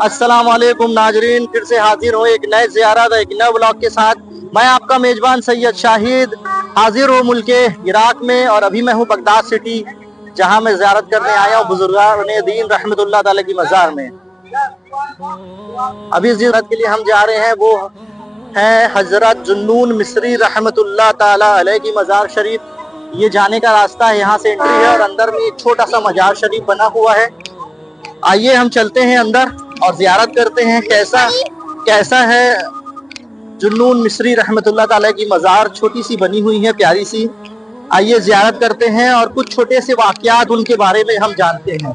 अस्सलाम वालेकुम नाजरीन, फिर से हाजिर हूँ एक नए ज़ियारत एक नए ब्लॉग के साथ। मैं आपका मेज़बान सैयद शाहिद हाजिर हूँ मुल्क इराक में, और अभी मैं हूँ बगदाद सिटी, जहाँ मैं ज़ियारत करने आया हूँ बुजुर्गान दीन रहमतुल्लाह ताला की मज़ार में। अभी ज़ियारत के लिए हम जा रहे हैं, वो है हज़रत जुन्नून मिस्री रहमतुल्लाह ताला अलैह की मज़ार शरीफ। ये जाने का रास्ता है, यहाँ से एंट्री है, और अंदर में एक छोटा सा मज़ार शरीफ बना हुआ है। आइए हम चलते हैं अंदर और ज़ियारत करते हैं कैसा कैसा है जुन्नून मिस्री रहमतुल्लाह ताला की मज़ार। छोटी सी बनी हुई है, प्यारी सी। आइए ज़ियारत करते हैं और कुछ छोटे से वाक़यात उनके बारे में हम जानते हैं।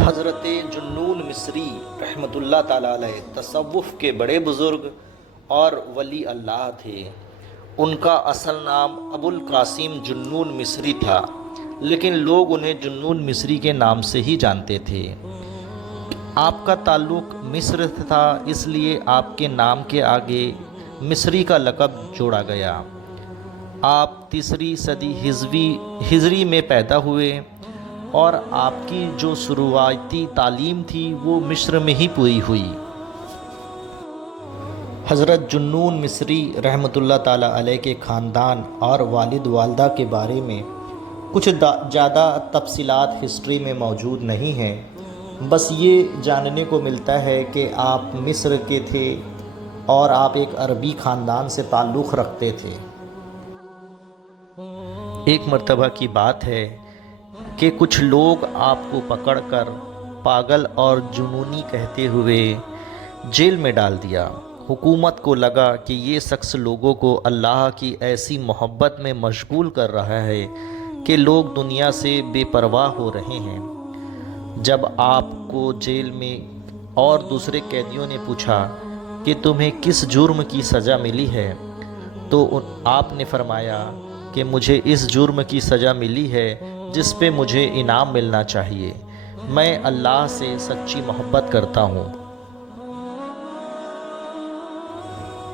हज़रत जुन्नून मिस्री रहमतुल्लाह ताला अलैह तसव्वुफ़ के बड़े बुज़ुर्ग और वली अल्लाह थे। उनका असल नाम अबुल कासिम जुन्नून मिस्री था, लेकिन लोग उन्हें जुन्नून मिस्री के नाम से ही जानते थे। आपका ताल्लुक़ मिस्र था, इसलिए आपके नाम के आगे मिस्री का लक़ब जोड़ा गया। आप तीसरी सदी हिजरी में पैदा हुए और आपकी जो शुरुआती तालीम थी वो मिस्र में ही पूरी हुई। हज़रत जुन्नून मिस्री रहमतुल्लाह ताला अलैह के ख़ानदान और वालिद वालदा के बारे में कुछ ज़्यादा तफसीलात हिस्ट्री में मौजूद नहीं हैं। बस ये जानने को मिलता है कि आप मिस्र के थे और आप एक अरबी ख़ानदान से ताल्लुक़ रखते थे। एक मर्तबा की बात है कि कुछ लोग आपको पकड़कर पागल और जुनूनी कहते हुए जेल में डाल दिया। हुकूमत को लगा कि ये शख्स लोगों को अल्लाह की ऐसी मोहब्बत में मशगूल कर रहा है कि लोग दुनिया से बेपरवाह हो रहे हैं। जब आपको जेल में और दूसरे कैदियों ने पूछा कि तुम्हें किस जुर्म की सज़ा मिली है, तो आपने फरमाया कि मुझे इस जुर्म की सज़ा मिली है जिस पे मुझे इनाम मिलना चाहिए। मैं अल्लाह से सच्ची मोहब्बत करता हूँ।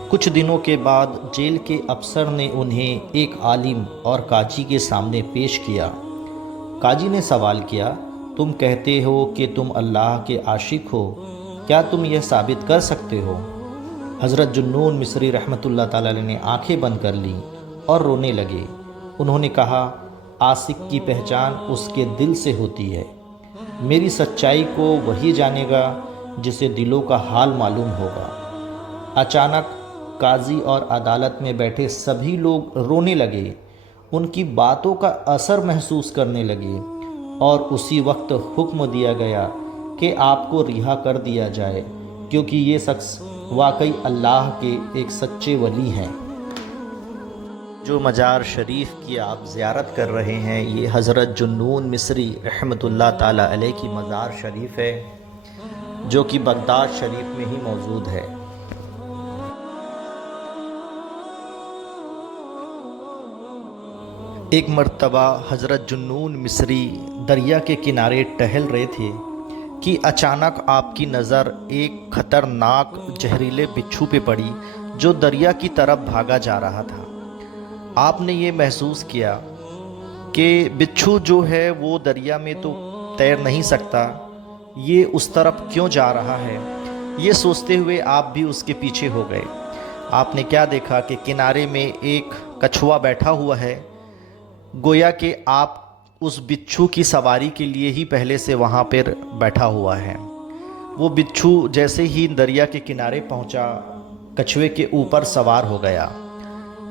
कुछ दिनों के बाद जेल के अफसर ने उन्हें एक आलिम और काजी के सामने पेश किया। काजी ने सवाल किया, तुम कहते हो कि तुम अल्लाह के आशिक हो, क्या तुम यह साबित कर सकते हो? हज़रत जुन्नून मिस्री रहमतुल्लाह ताला अलैह ने आंखें बंद कर लीं और रोने लगे। उन्होंने कहा, आशिक की पहचान उसके दिल से होती है। मेरी सच्चाई को वही जानेगा जिसे दिलों का हाल मालूम होगा। अचानक काजी और अदालत में बैठे सभी लोग रोने लगे, उनकी बातों का असर महसूस करने लगे, और उसी वक्त हुक्म दिया गया कि आपको रिहा कर दिया जाए, क्योंकि ये शख्स वाकई अल्लाह के एक सच्चे वली हैं। जो मज़ार शरीफ की आप ज़ियारत कर रहे हैं, ये हज़रत जुन्नून मिस्री रहमतुल्लाह ताला अलैह की मज़ार शरीफ है, जो कि बगदाद शरीफ में ही मौजूद है। एक मर्तबा हज़रत जुन्नून मिस्री दरिया के किनारे टहल रहे थे कि अचानक आपकी नज़र एक ख़तरनाक जहरीले बिच्छू पे पड़ी, जो दरिया की तरफ भागा जा रहा था। आपने ये महसूस किया कि बिच्छू जो है वो दरिया में तो तैर नहीं सकता, ये उस तरफ क्यों जा रहा है। ये सोचते हुए आप भी उसके पीछे हो गए। आपने क्या देखा कि किनारे में एक कछुआ बैठा हुआ है, गोया कि आप उस बिच्छू की सवारी के लिए ही पहले से वहाँ पर बैठा हुआ है। वो बिच्छू जैसे ही दरिया के किनारे पहुँचा, कछुए के ऊपर सवार हो गया।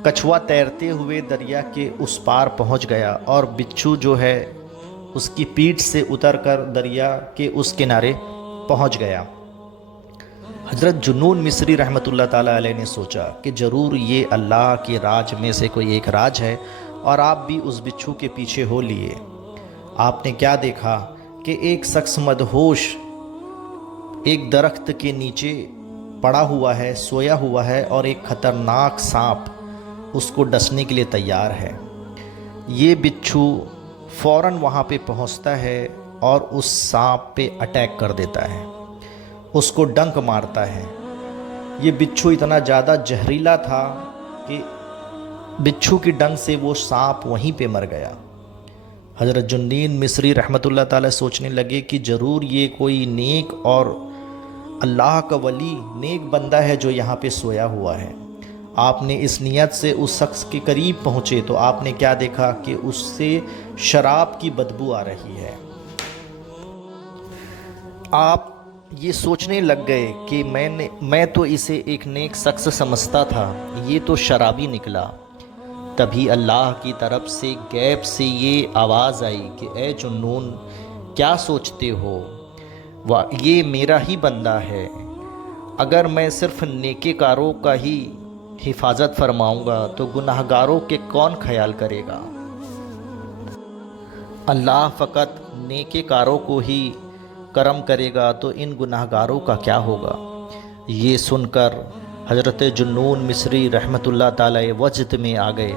कछुआ तैरते हुए दरिया के उस पार पहुँच गया और बिच्छू जो है उसकी पीठ से उतरकर दरिया के उस किनारे पहुँच गया। हज़रत जुन्नून मिस्री रहमतुल्लाह ताला अलैह ने सोचा कि ज़रूर ये अल्लाह के राज में से कोई एक राज है, और आप भी उस बिच्छू के पीछे हो लिए। आपने क्या देखा कि एक शख्स मदहोश एक दरख्त के नीचे पड़ा हुआ है, सोया हुआ है, और एक ख़तरनाक सांप उसको डसने के लिए तैयार है। ये बिच्छू फ़ौरन वहाँ पे पहुँचता है और उस सांप पे अटैक कर देता है, उसको डंक मारता है। ये बिच्छू इतना ज़्यादा जहरीला था कि بچھو کی ڈنگ سے وہ سانپ وہیں پہ مر گیا۔ حضرت جنین مصری رحمۃ اللہ تعالی سوچنے لگے کہ ضرور یہ کوئی نیک اور اللہ کا ولی نیک بندہ ہے جو یہاں پہ سویا ہوا ہے۔ آپ نے اس نیت سے اس شخص کے قریب پہنچے تو آپ نے کیا دیکھا کہ اس سے شراب کی بدبو آ رہی ہے۔ آپ یہ سوچنے لگ گئے کہ میں تو اسے ایک نیک شخص سمجھتا تھا، یہ تو شرابی نکلا۔ تبھی اللہ کی طرف سے غیب سے یہ آواز آئی کہ اے جنون، کیا سوچتے ہو؟ یہ میرا ہی بندہ ہے۔ اگر میں صرف نیکے کاروں کا ہی حفاظت فرماؤں گا تو گناہ گاروں کے کون خیال کرے گا؟ اللہ فقط نیکے کاروں کو ہی کرم کرے گا تو ان گناہ گاروں کا کیا ہوگا؟ یہ سن کر حضرت جنون مصری رحمۃ اللہ تعالی وجد میں آ گئے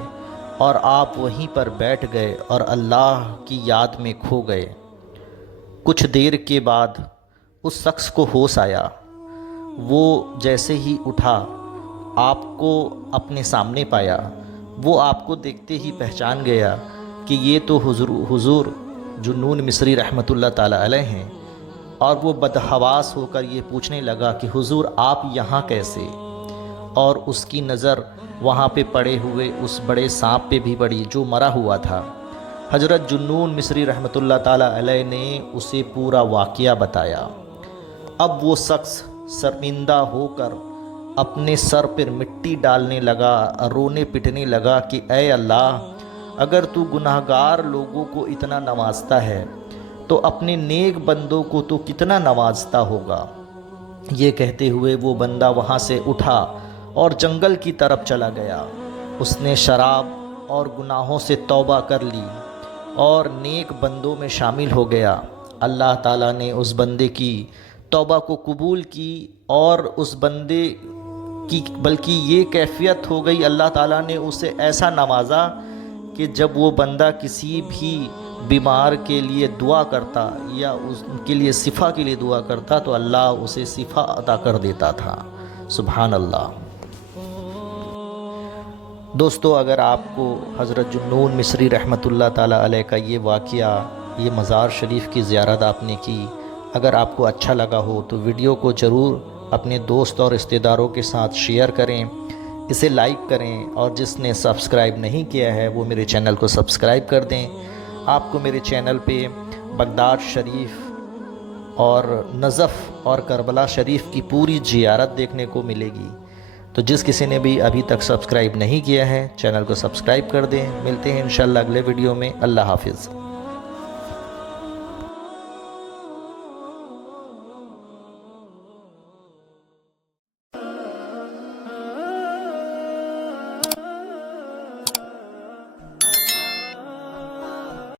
اور آپ وہیں پر بیٹھ گئے اور اللہ کی یاد میں کھو گئے۔ کچھ دیر کے بعد اس شخص کو ہوش آیا۔ وہ جیسے ہی اٹھا آپ کو اپنے سامنے پایا۔ وہ آپ کو دیکھتے ہی پہچان گیا کہ یہ تو حضور جنون مصری رحمۃ اللہ تعالی علیہ ہیں، اور وہ بدحواس ہو کر یہ پوچھنے لگا کہ حضور آپ یہاں کیسے؟ اور اس کی نظر وہاں پہ پڑے ہوئے اس بڑے سانپ پہ بھی پڑی جو مرا ہوا تھا۔ حضرت جنون مصری رحمۃ اللہ تعالی علیہ نے اسے پورا واقعہ بتایا۔ اب وہ شخص شرمندہ ہو کر اپنے سر پر مٹی ڈالنے لگا، رونے پٹنے لگا کہ اے اللہ، اگر تو گناہ گار لوگوں کو اتنا نوازتا ہے تو اپنے نیک بندوں کو تو کتنا نوازتا ہوگا۔ یہ کہتے ہوئے وہ بندہ وہاں سے اٹھا اور جنگل کی طرف چلا گیا۔ اس نے شراب اور گناہوں سے توبہ کر لی اور نیک بندوں میں شامل ہو گیا۔ اللہ تعالیٰ نے اس بندے کی توبہ کو قبول کی اور اس بندے کی بلکہ یہ کیفیت ہو گئی، اللہ تعالیٰ نے اسے ایسا نوازا کہ جب وہ بندہ کسی بھی بیمار کے لیے دعا کرتا یا اس کے لیے شفا کے لیے دعا کرتا تو اللہ اسے شفا عطا کر دیتا تھا۔ سبحان اللہ۔ دوستو، اگر آپ کو حضرت جنون مصری رحمۃ اللہ تعالی علیہ کا یہ واقعہ، یہ مزار شریف کی زیارت آپ نے کی، اگر آپ کو اچھا لگا ہو تو ویڈیو کو ضرور اپنے دوست اور رشتہ داروں کے ساتھ شیئر کریں، اسے لائک کریں، اور جس نے سبسکرائب نہیں کیا ہے وہ میرے چینل کو سبسکرائب کر دیں۔ آپ کو میرے چینل پہ بغداد شریف اور نجف اور کربلا شریف کی پوری زیارت دیکھنے کو ملے گی۔ تو جس کسی نے بھی ابھی تک سبسکرائب نہیں کیا ہے چینل کو سبسکرائب کر دیں۔ ملتے ہیں انشاءاللہ اگلے ویڈیو میں۔ اللہ حافظ۔